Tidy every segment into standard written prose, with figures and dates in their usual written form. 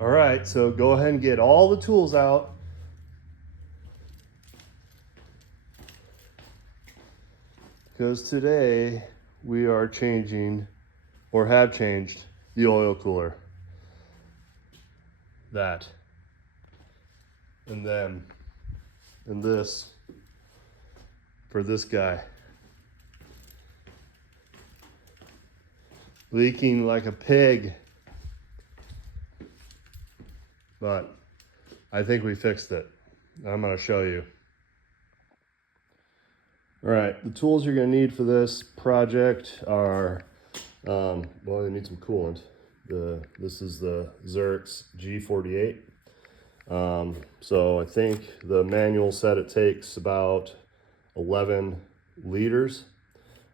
All right, so go ahead and get all the tools out. Because today we are changing, or have changed, the oil cooler. That. And then, and this, for this guy. Leaking like a pig. But I think we fixed it. I'm gonna show you. All right, the tools you're gonna need for this project are, well, you need some coolant. This is the Zerex G48. So I think the manual said it takes about 11 liters.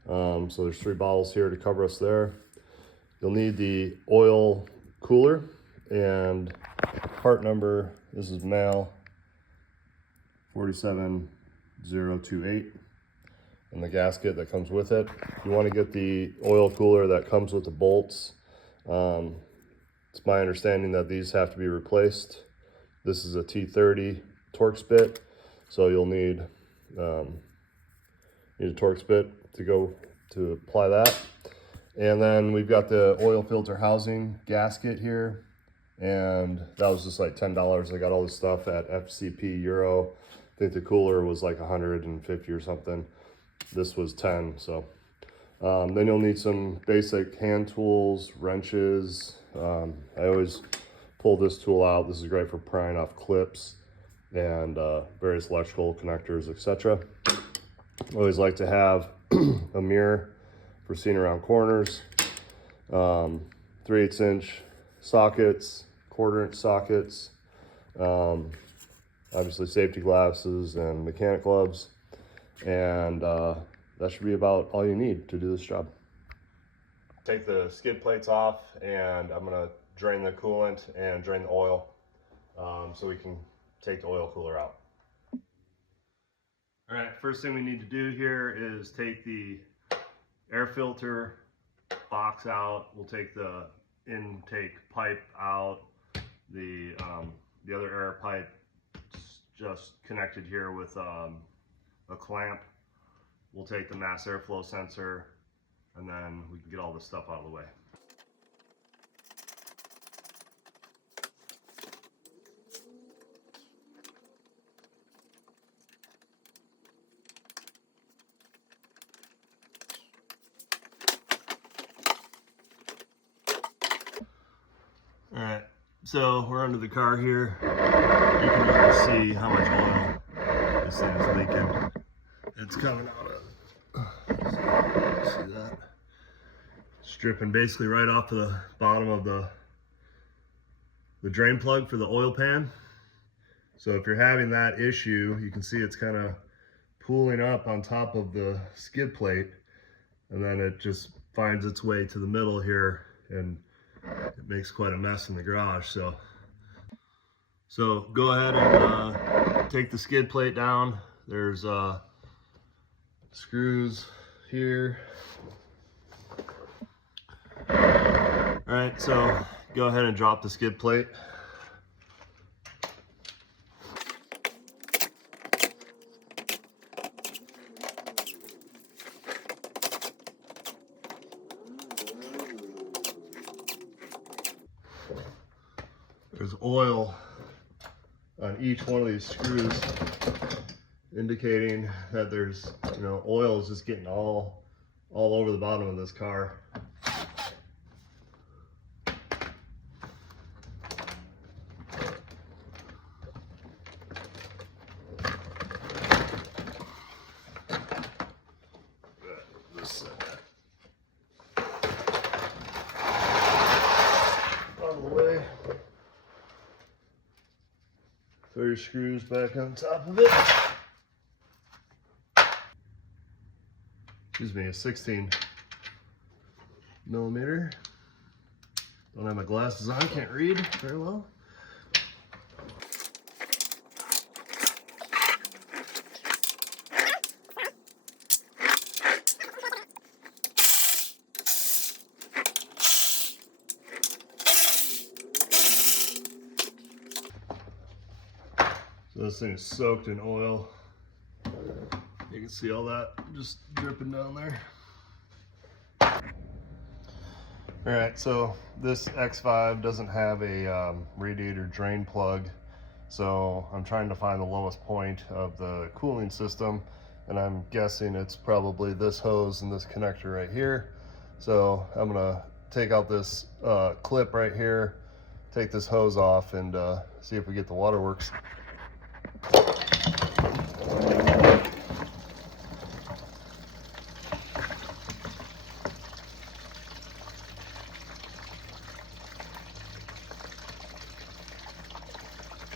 So there's 3 bottles here to cover us there. You'll need the oil cooler, and part number, this is male 47028, and the gasket that comes with it. You want to get the oil cooler that comes with the bolts. It's my understanding that these have to be replaced. This is a T30 Torx bit, so you'll need a Torx bit to apply that. And then we've got the oil filter housing gasket here, and that was just like $10. I got all this stuff at FCP Euro. I think the cooler was like 150 or something. This was 10. So then you'll need some basic hand tools, wrenches. I always pull this tool out. This is great for prying off clips and various electrical connectors, etc. I always like to have a mirror for seeing around corners, 3/8 inch sockets, 1/4 inch sockets, obviously safety glasses and mechanic gloves, and that should be about all you need to do this job. Take the skid plates off, and I'm gonna drain the coolant and drain the oil so we can take the oil cooler out. All right, first thing we need to do here is take the air filter box out. We'll take the intake pipe out. The other air pipe just connected here with a clamp. We'll take the mass airflow sensor, and then we can get all this stuff out of the way. All right, so we're under the car here. You can really see how much oil this thing is leaking. It's coming out of, see that? It's dripping basically right off the bottom of the drain plug for the oil pan. So if you're having that issue, you can see it's kind of pooling up on top of the skid plate, and then it just finds its way to the middle here, and it makes quite a mess in the garage. So go ahead and take the skid plate down. There's screws here. All right, so go ahead and drop the skid plate. There's oil on each one of these screws, indicating that there's, oil is just getting all over the bottom of this car. Out of the way. Throw your screws back on top of it. Excuse me, a 16 millimeter. Don't have my glasses on, can't read very well. This thing is soaked in oil. You can see all that just dripping down there. All right, so this X5 doesn't have a radiator drain plug, so I'm trying to find the lowest point of the cooling system, and I'm guessing it's probably this hose and this connector right here. So I'm gonna take out this clip right here, take this hose off, and see if we get the waterworks.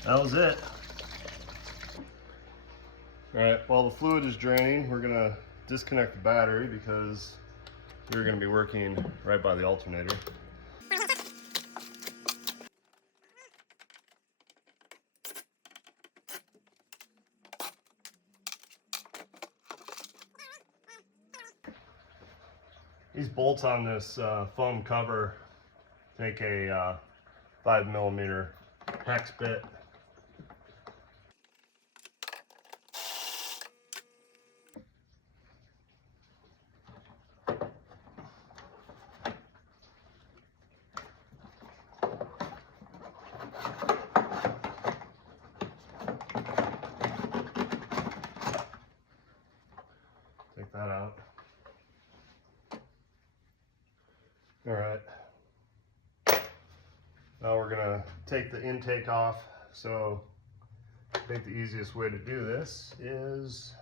That was it. All right, while the fluid is draining, we're gonna disconnect the battery because we're gonna be working right by the alternator. These bolts on this foam cover take a 5mm hex bit. Take that out. All right. Now we're gonna take the intake off. So I think the easiest way to do this is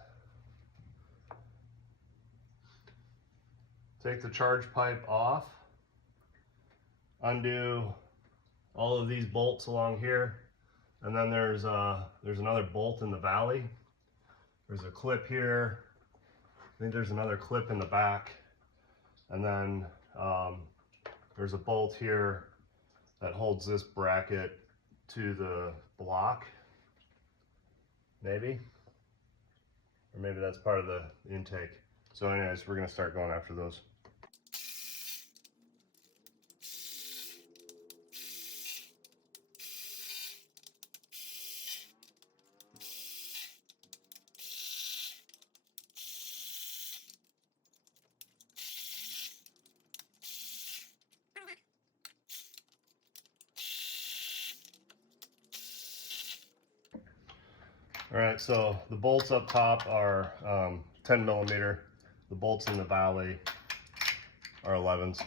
take the charge pipe off, undo all of these bolts along here, and then there's another bolt in the valley. There's a clip here. I think there's another clip in the back, and then there's a bolt here that holds this bracket to the block, maybe, or maybe that's part of the intake. So anyways, we're gonna start going after those. All right, so the bolts up top are 10mm. The bolts in the valley are 11s.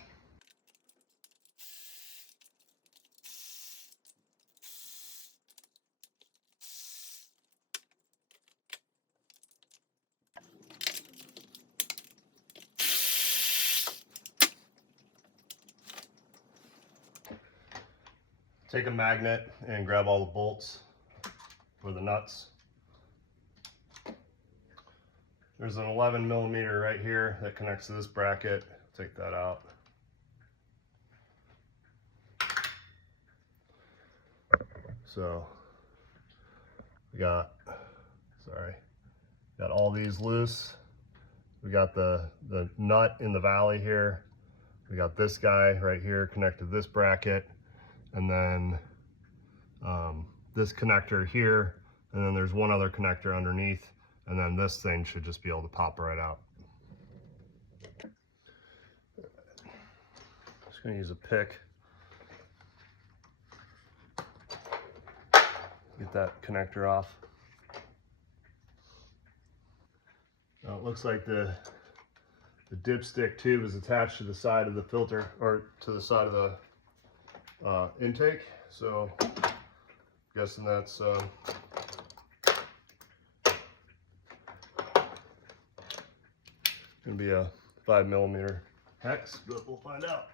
Take a magnet and grab all the bolts or the nuts. There's an 11mm right here that connects to this bracket. Take that out. So we got all these loose. We got the nut in the valley here. We got this guy right here connected to this bracket, and then this connector here, and then there's one other connector underneath, and then this thing should just be able to pop right out. Just gonna use a pick. Get that connector off. Now it looks like the dipstick tube is attached to the side of the filter, or to the side of the intake. So I'm guessing that's gonna be a 5mm hex, but we'll find out.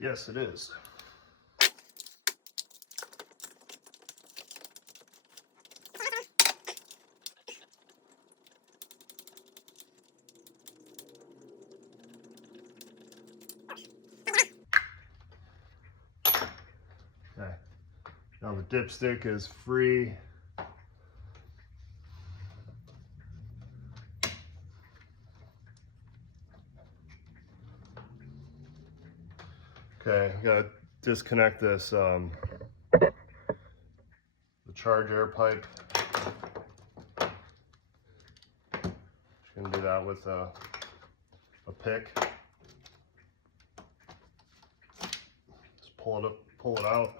Yes, it is. Okay. Now the dipstick is free. Okay, I gotta disconnect this the charge air pipe. Just gonna do that with a pick. Just pull it out.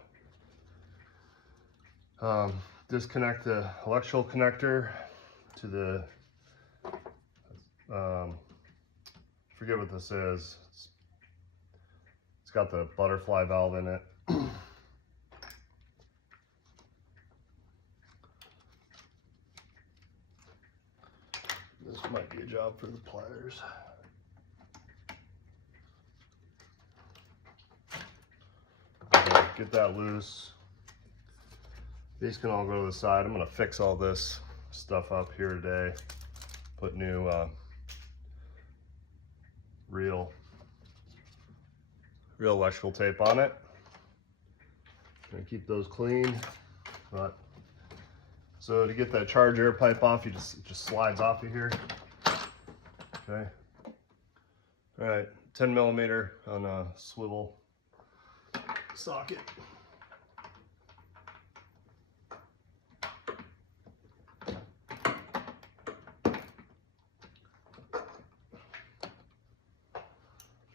Disconnect the electrical connector to the forget what this is. It's got the butterfly valve in it. This might be a job for the pliers. Okay, get that loose. These can all go to the side. I'm gonna fix all this stuff up here today. Put new real electrical tape on it. Gonna keep those clean. But so to get that charge air pipe off, it just slides off of here. Okay. All right, 10 millimeter on a swivel socket.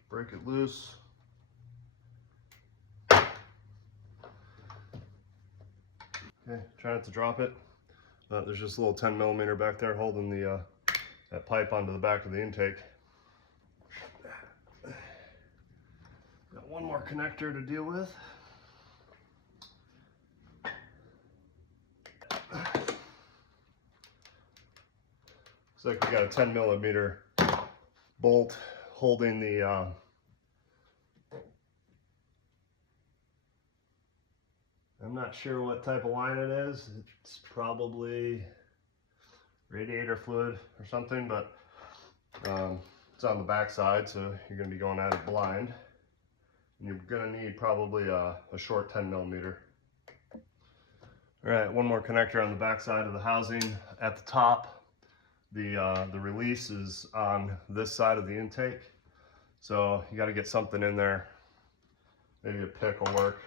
Break it loose. Okay, try not to drop it. There's just a little 10 millimeter back there holding the that pipe onto the back of the intake. Got one more connector to deal with. Looks like we got a 10 millimeter bolt holding the I'm not sure what type of line it is. It's probably radiator fluid or something, but it's on the back side, so you're going to be going at it blind. And you're going to need probably a short 10 millimeter. All right, one more connector on the back side of the housing. At the top, the release is on this side of the intake. So you got to get something in there. Maybe a pick will work.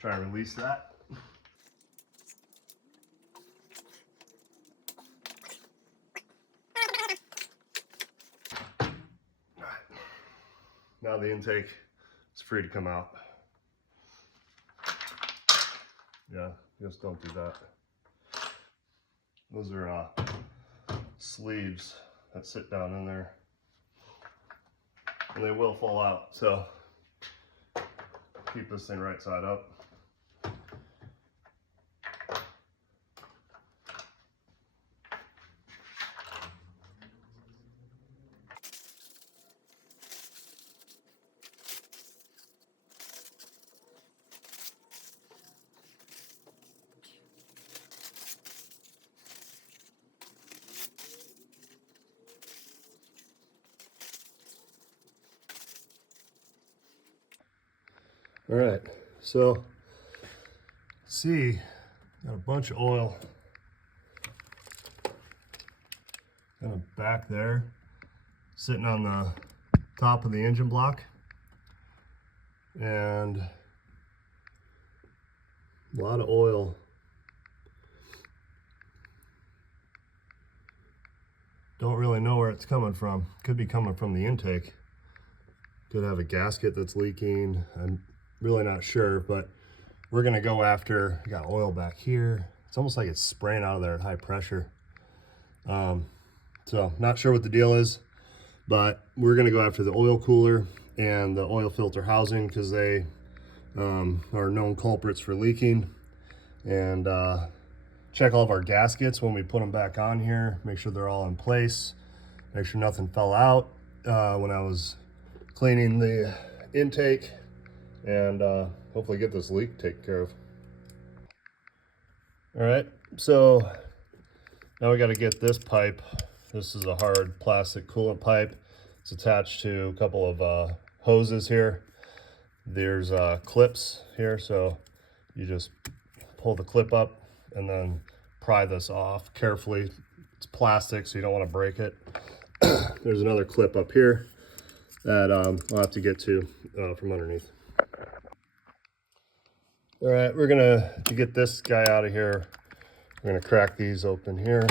Try and release that. All right. Now the intake is free to come out. Yeah, just don't do that. Those are sleeves that sit down in there. And they will fall out, so keep this thing right side up. All right, so see, got a bunch of oil kind of back there, sitting on the top of the engine block, and a lot of oil. Don't really know where it's coming from. Could be coming from the intake. Could have a gasket that's leaking. I'm really not sure, but we're gonna go after, we got oil back here. It's almost like it's spraying out of there at high pressure. So not sure what the deal is, but we're gonna go after the oil cooler and the oil filter housing because they are known culprits for leaking. And check all of our gaskets when we put them back on here, make sure they're all in place, make sure nothing fell out when I was cleaning the intake, and hopefully get this leak taken care of. All right, so now we got to get this pipe. This is a hard plastic coolant pipe. It's attached to a couple of hoses here. There's clips here, so you just pull the clip up and then pry this off carefully. It's plastic, so you don't want to break it. There's another clip up here that I'll have to get to from underneath. All right, to get this guy out of here, we're gonna crack these open here.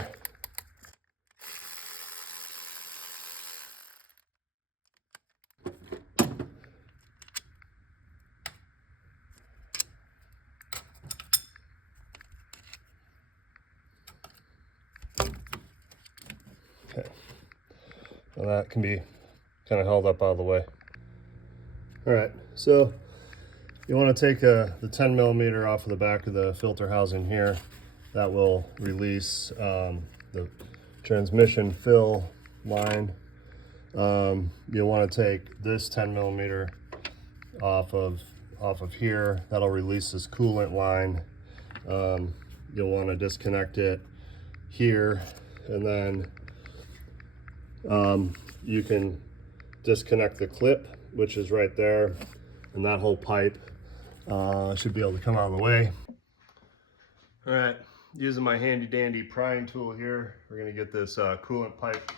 Okay, now that can be kind of held up out of the way. All right, so you want to take the 10 millimeter off of the back of the filter housing here. That will release the transmission fill line. You'll want to take this 10 millimeter off of here. That'll release this coolant line. You'll want to disconnect it here, and then you can disconnect the clip, which is right there, and that whole pipe should be able to come out of the way. All right, using my handy dandy prying tool here, we're gonna get this coolant pipe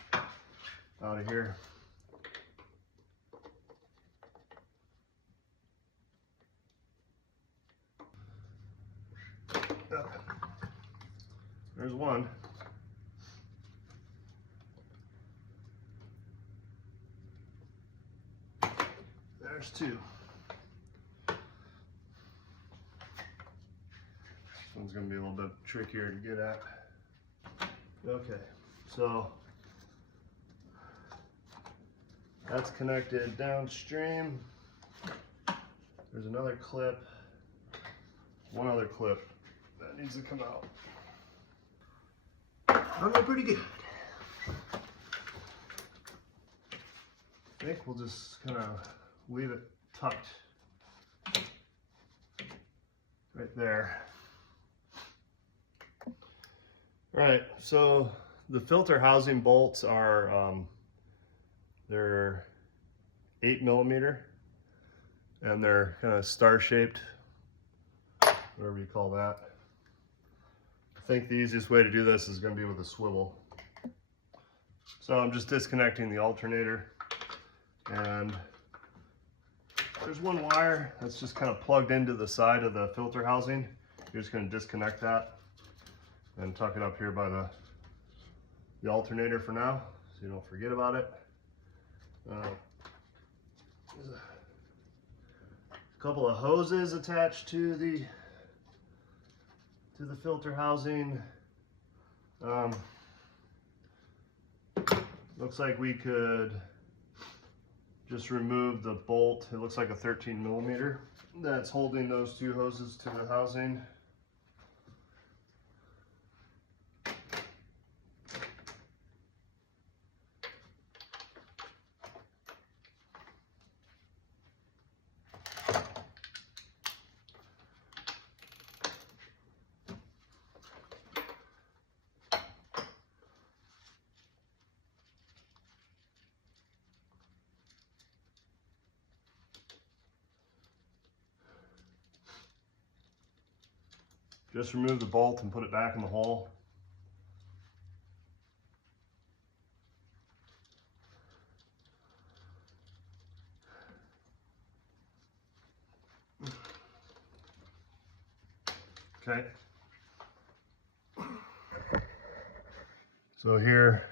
out of here. There's one. There's two. This one's gonna be a little bit trickier to get at. Okay, so that's connected downstream. There's another clip, one other clip that needs to come out. I'm doing pretty good. I think we'll just kind of leave it tucked right there. All right, so the filter housing bolts are they're 8 millimeter, and they're kind of star-shaped, whatever you call that. I think the easiest way to do this is going to be with a swivel. So I'm just disconnecting the alternator, and there's one wire that's just kind of plugged into the side of the filter housing. You're just going to disconnect that and tuck it up here by the alternator for now, so you don't forget about it. There's a couple of hoses attached to the filter housing. Looks like we could just remove the bolt. It looks like a 13 millimeter that's holding those two hoses to the housing. Just remove the bolt and put it back in the hole. Okay. So here,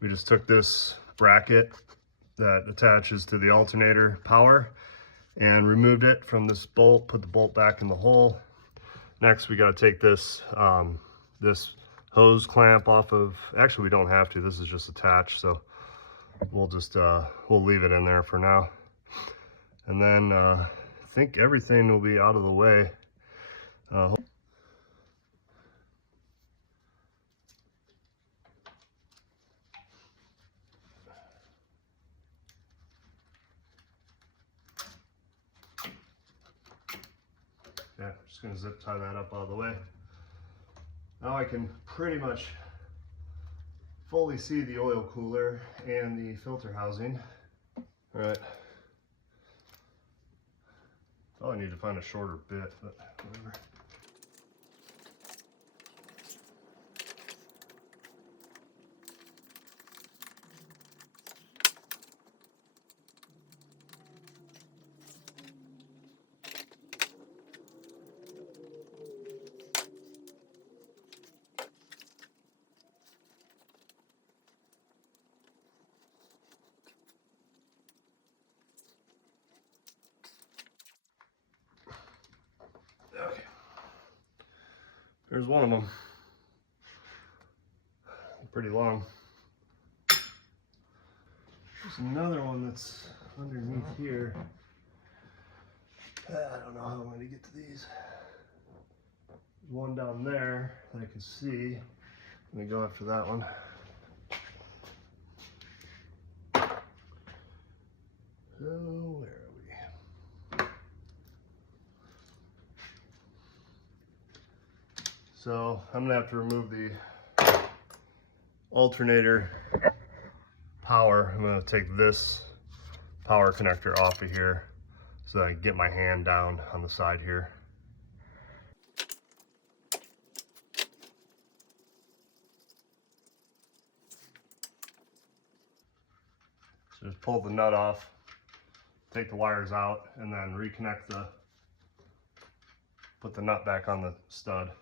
we just took this bracket that attaches to the alternator power and removed it from this bolt, put the bolt back in the hole. Next, we got to take this this hose clamp off of, actually we don't have to, this is just attached, so we'll just we'll leave it in there for now. And then I think everything will be out of the way. Yeah, just gonna zip tie that up out of the way. Now I can pretty much fully see the oil cooler and the filter housing. All right. Oh, I need to find a shorter bit, but whatever. There's one of them. Pretty long. There's another one that's underneath here. I don't know how I'm going to get to these. There's one down there that I can see. Let me go after that one. So where are we? So I'm gonna have to remove the alternator power. I'm gonna take this power connector off of here so that I can get my hand down on the side here. So just pull the nut off, take the wires out, and then reconnect put the nut back on the stud.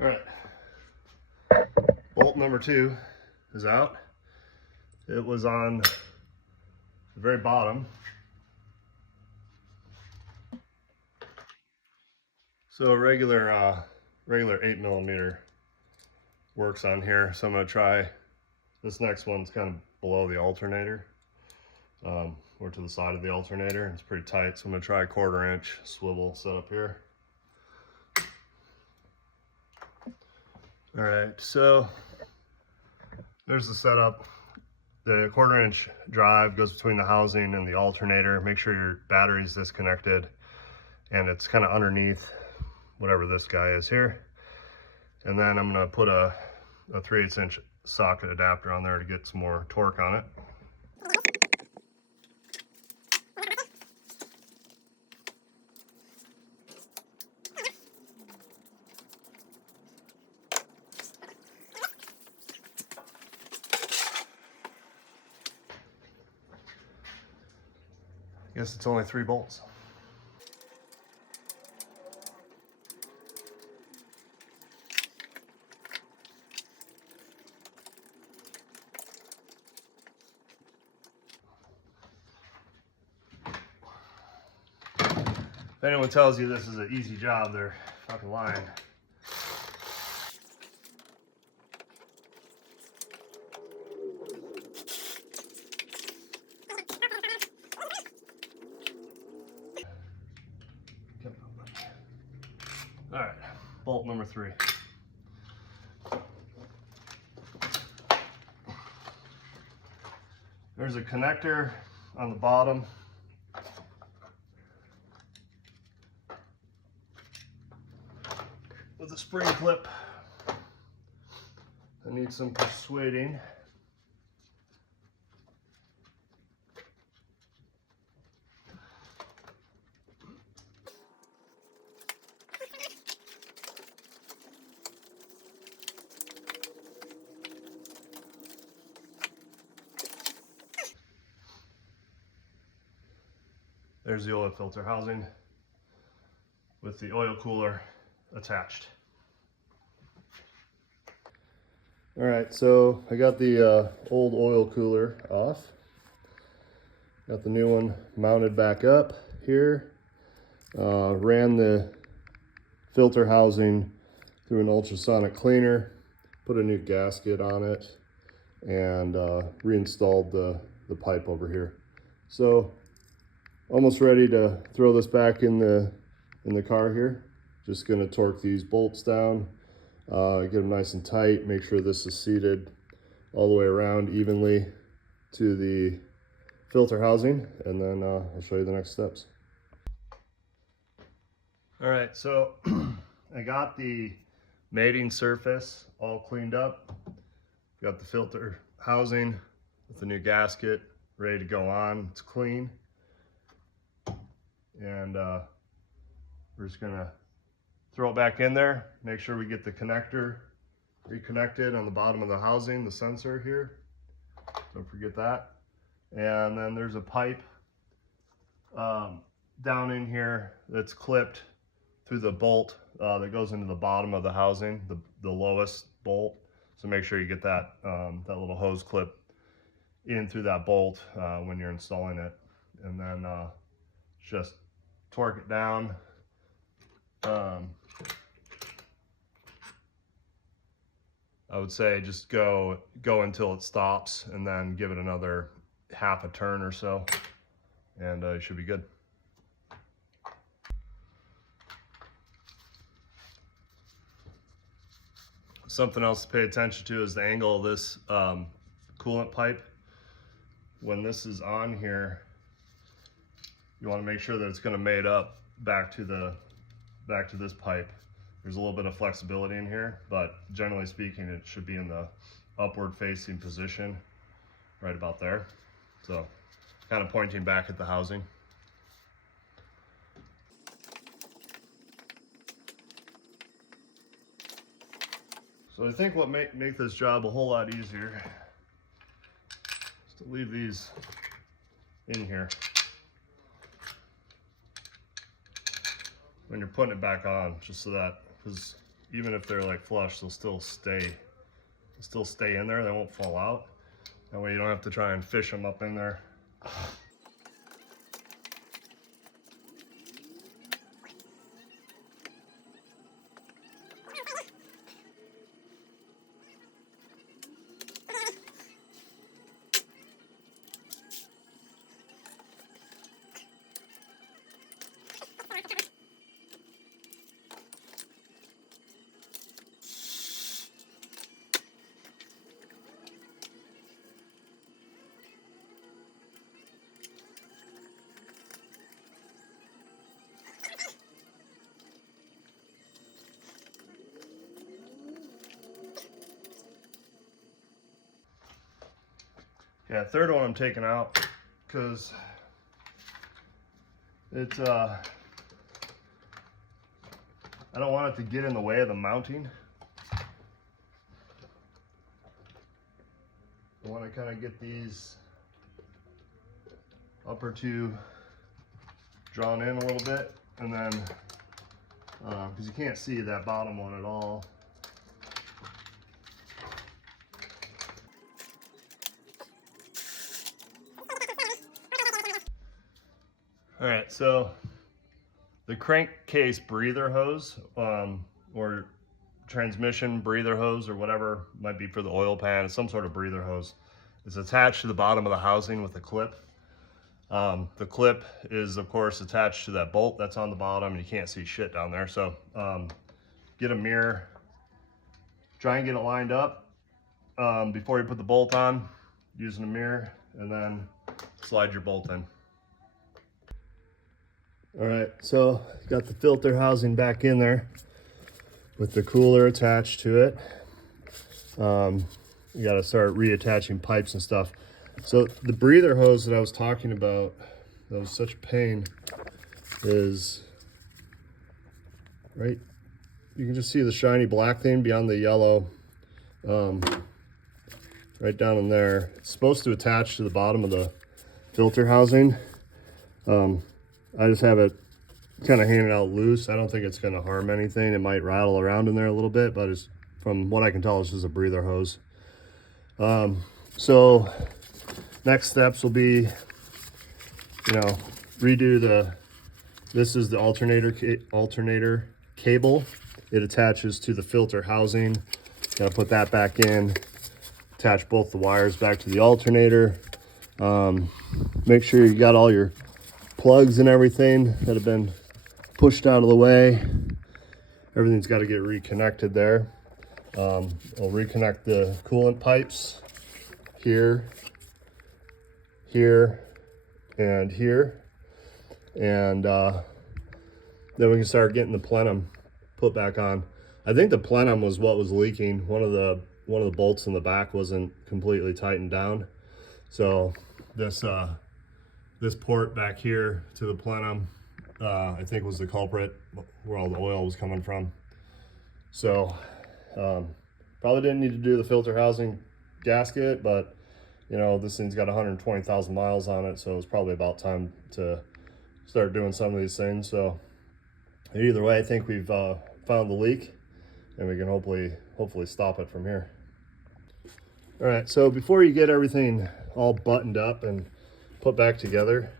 All right, bolt number 2 is out. It was on the very bottom. So a regular 8mm works on here. So I'm gonna try, this next one's kind of below the alternator, or to the side of the alternator. It's pretty tight, so I'm gonna try a 1/4 inch swivel setup here. All right, so there's the setup. The 1/4 inch drive goes between the housing and the alternator. Make sure your battery's disconnected, and it's kind of underneath whatever this guy is here. And then I'm gonna put a 3/8 inch socket adapter on there to get some more torque on it. I guess it's only 3 bolts. If anyone tells you this is an easy job, they're fucking lying. All right, bolt number 3. There's a connector on the bottom. With a spring clip. I need some persuading. There's the oil filter housing with the oil cooler attached. All right, so I got the old oil cooler off. Got the new one mounted back up here. Ran the filter housing through an ultrasonic cleaner, put a new gasket on it, and reinstalled the pipe over here. So almost ready to throw this back in the car here. Just gonna torque these bolts down, get them nice and tight, make sure this is seated all the way around evenly to the filter housing, and then I'll show you the next steps. All right, so I got the mating surface all cleaned up. Got the filter housing with the new gasket ready to go on. It's clean. And we're just gonna throw it back in there, make sure we get the connector reconnected on the bottom of the housing, the sensor here. Don't forget that. And then there's a pipe down in here that's clipped through the bolt that goes into the bottom of the housing, the lowest bolt. So make sure you get that, that little hose clip in through that bolt when you're installing it. And then just torque it down, I would say just go until it stops and then give it another half a turn or so, and it should be good. Something else to pay attention to is the angle of this coolant pipe. When this is on here, you want to make sure that it's going to mate up back to this pipe. There's a little bit of flexibility in here, but generally speaking, it should be in the upward facing position, right about there. So kind of pointing back at the housing. So I think what make this job a whole lot easier is to leave these in here. When you're putting it back on, just so that, because even if they're like flush, they'll still stay in there. They won't fall out. That way you don't have to try and fish them up in there. Yeah, third one I'm taking out because it's I don't want it to get in the way of the mounting. I want to kind of get these upper two drawn in a little bit, and then because you can't see that bottom one at all. All right, so the crankcase breather hose or transmission breather hose or whatever might be for the oil pan, some sort of breather hose, is attached to the bottom of the housing with a clip. The clip is of course attached to that bolt that's on the bottom, and you can't see shit down there. So get a mirror, try and get it lined up before you put the bolt on using a mirror, and then slide your bolt in. All right, so got the filter housing back in there with the cooler attached to it. You got to start reattaching pipes and stuff. So the breather hose that I was talking about, that was such a pain, is right. You can just see the shiny black thing beyond the yellow, right down in there. It's supposed to attach to the bottom of the filter housing. I just have it kind of hanging out loose. I don't think it's going to harm anything. It might rattle around in there a little bit, but it's, from what I can tell, it's just a breather hose. So next steps will be, redo this is the alternator cable. It attaches to the filter housing. Got to put that back in, attach both the wires back to the alternator. Make sure you got all your plugs and everything that have been pushed out of the way. Everything's got to get reconnected there. I'll reconnect the coolant pipes here, and here, and then we can start getting the plenum put back on. I think the plenum was what was leaking. One of the bolts in the back wasn't completely tightened down, so this port back here to the plenum, I think was the culprit, where all the oil was coming from. So probably didn't need to do the filter housing gasket, but this thing's got 120,000 miles on it, so it's probably about time to start doing some of these things. So either way, I think we've found the leak, and we can hopefully stop it from here. All right, so before you get everything all buttoned up and put back together,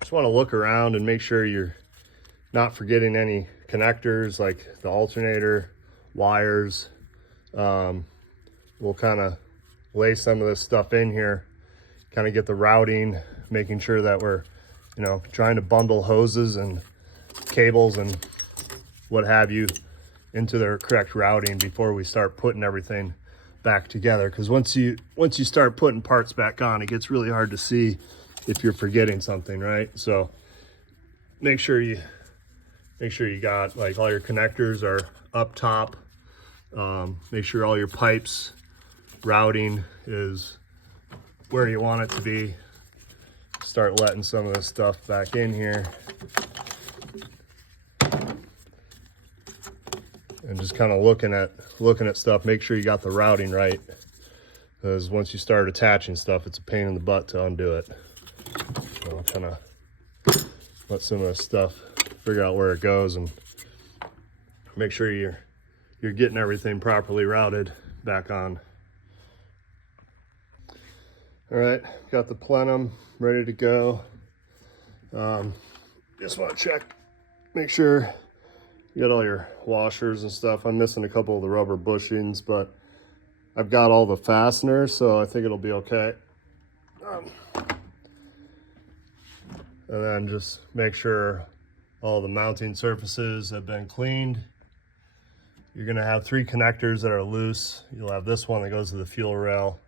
just want to look around and make sure you're not forgetting any connectors like the alternator, wires. We'll kind of lay some of this stuff in here, kind of get the routing, making sure that we're, you know, trying to bundle hoses and cables and what have you into their correct routing before we start putting everything back together. Because once you start putting parts back on, it gets really hard to see if you're forgetting something, right? So make sure you got, like, all your connectors are up top. Make sure all your pipes routing is where you want it to be. Start letting some of this stuff back in here. And just kind of looking at stuff, make sure you got the routing right. Because once you start attaching stuff, it's a pain in the butt to undo it. So I'll kind of let some of this stuff figure out where it goes and make sure you're getting everything properly routed back on. All right, got the plenum ready to go. Just want to check, make sure you got all your washers and stuff. I'm missing a couple of the rubber bushings, but I've got all the fasteners, so I think it'll be okay. And then just make sure all the mounting surfaces have been cleaned. You're gonna have 3 connectors that are loose. You'll have this one that goes to the fuel rail,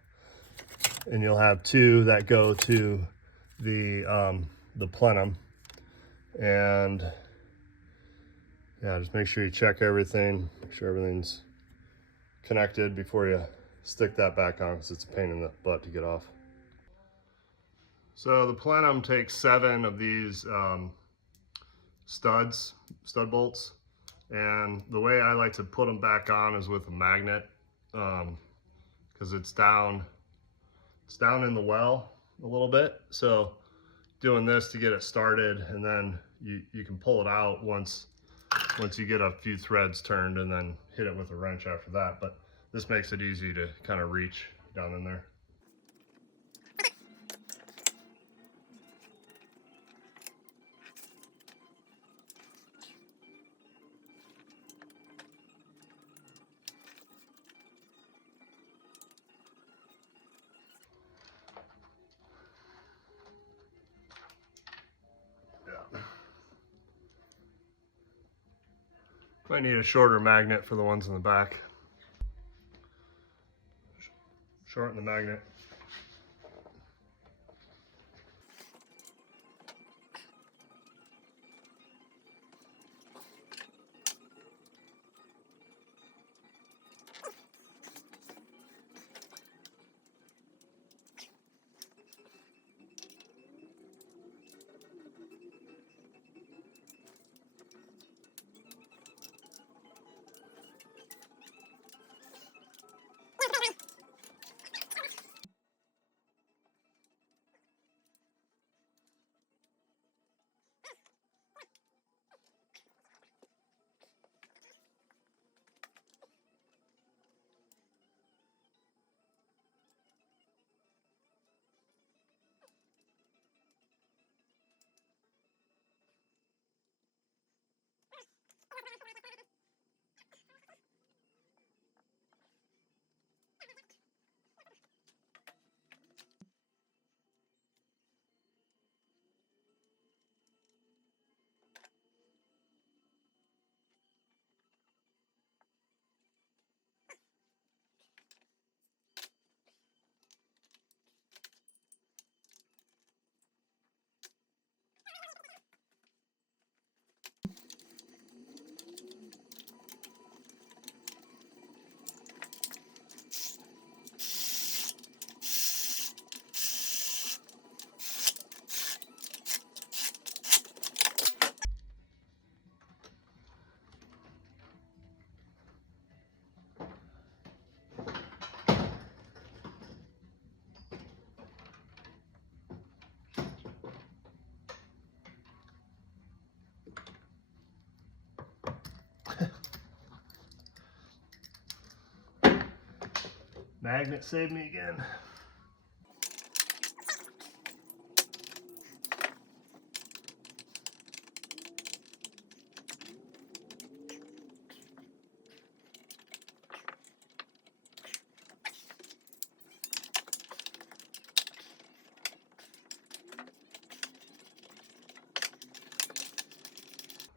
and you'll have 2 that go to the plenum. And yeah, just make sure you check everything, make sure everything's connected before you stick that back on, because it's a pain in the butt to get off. So the plenum takes 7 of these stud bolts, and the way I like to put them back on is with a magnet, because it's down in the well a little bit. So doing this to get it started, and then you can pull it out once you get a few threads turned, and then hit it with a wrench after that. But this makes it easy to kind of reach down in there. Might need a shorter magnet for the ones in the back. Shorten the magnet. Magnet saved me again.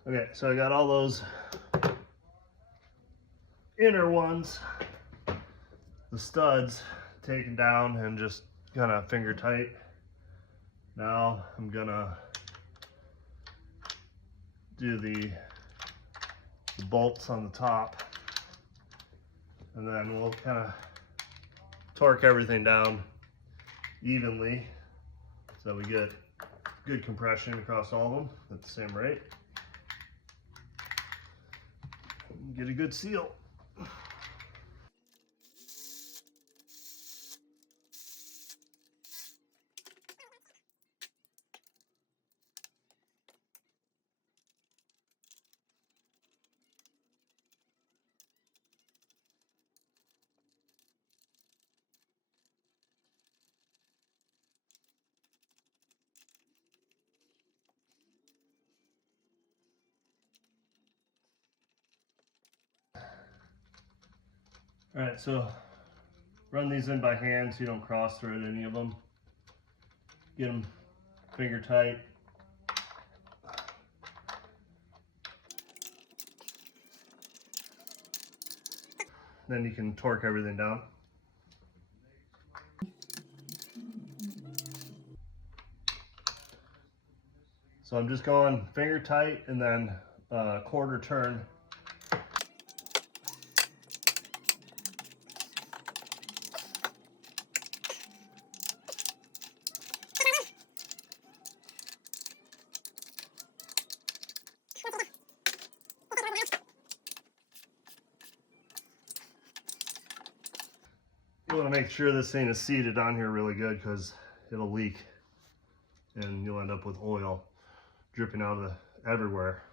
Okay, so I got all those inner ones, the studs, taken down and just kind of finger tight. Now I'm gonna do the bolts on the top, and then we'll kind of torque everything down evenly so we get good compression across all of them at the same rate. Get a good seal. All right, so run these in by hand so you don't cross thread any of them. Get them finger tight. Then you can torque everything down. So I'm just going finger tight and then quarter turn. You want to make sure this thing is seated on here really good because it'll leak and you'll end up with oil dripping out of everywhere.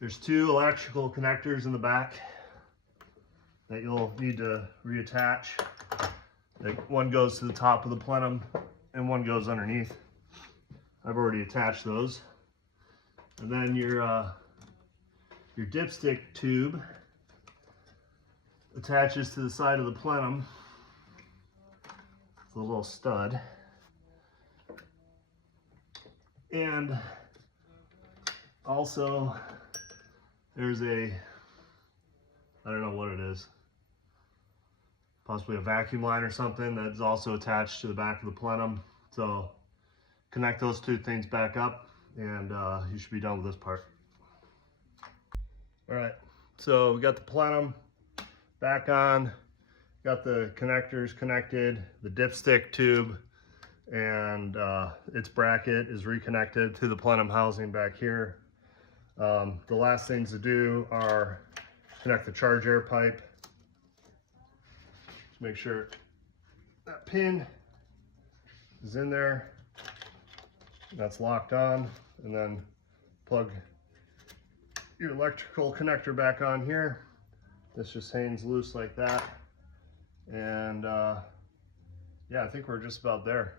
There's two electrical connectors in the back that you'll need to reattach. Like one goes to the top of the plenum and one goes underneath. I've already attached those. And then your dipstick tube attaches to the side of the plenum. It's a little stud. And also there's I don't know what it is, possibly a vacuum line or something that's also attached to the back of the plenum. So connect those two things back up and you should be done with this part. All right, so we got the plenum back on, got the connectors connected, the dipstick tube and its bracket is reconnected to the plenum housing back here. The last things to do are connect the charge air pipe. Just make sure that pin is in there, that's locked on, and then plug your electrical connector back on here. This just hangs loose like that. And yeah, I think we're just about there.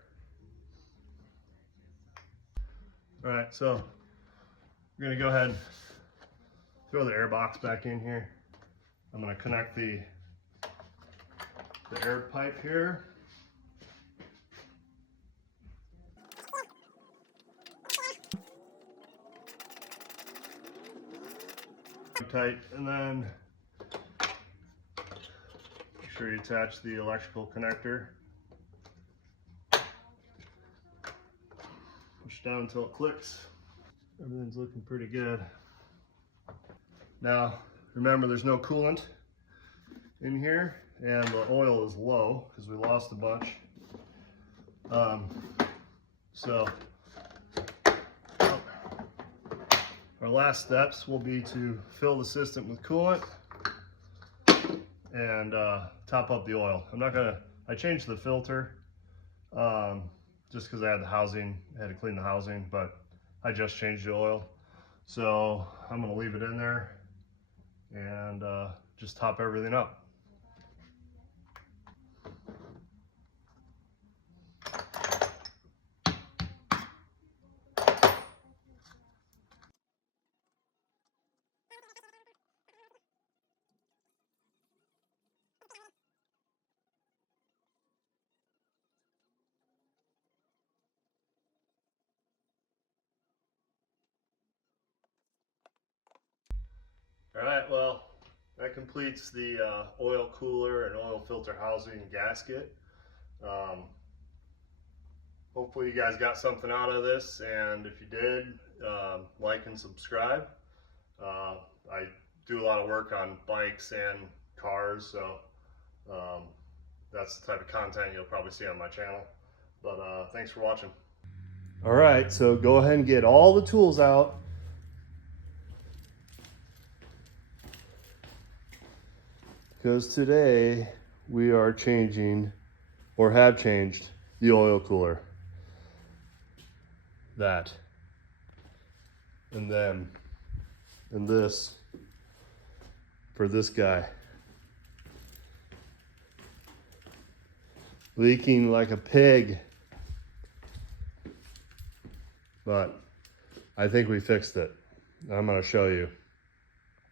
All right, so we're gonna go ahead and throw the air box back in here. I'm gonna connect the air pipe here. Tight, and then make sure you attach the electrical connector. Push down until it clicks. Everything's looking pretty good. Now, remember there's no coolant in here and the oil is low because we lost a bunch. So our last steps will be to fill the system with coolant and top up the oil. I changed the filter just because I had the housing, I had to clean the housing, but I just changed the oil. So I'm gonna leave it in there and just top everything up. All right, well, that completes the oil cooler and oil filter housing gasket. Hopefully you guys got something out of this, and if you did, like and subscribe. I do a lot of work on bikes and cars, so that's the type of content you'll probably see on my channel. But thanks for watching. All right, so go ahead and get all the tools out. Because today we are changing, or have changed, the oil cooler. That. And then. And this. For this guy. Leaking like a pig. But I think we fixed it. I'm going to show you.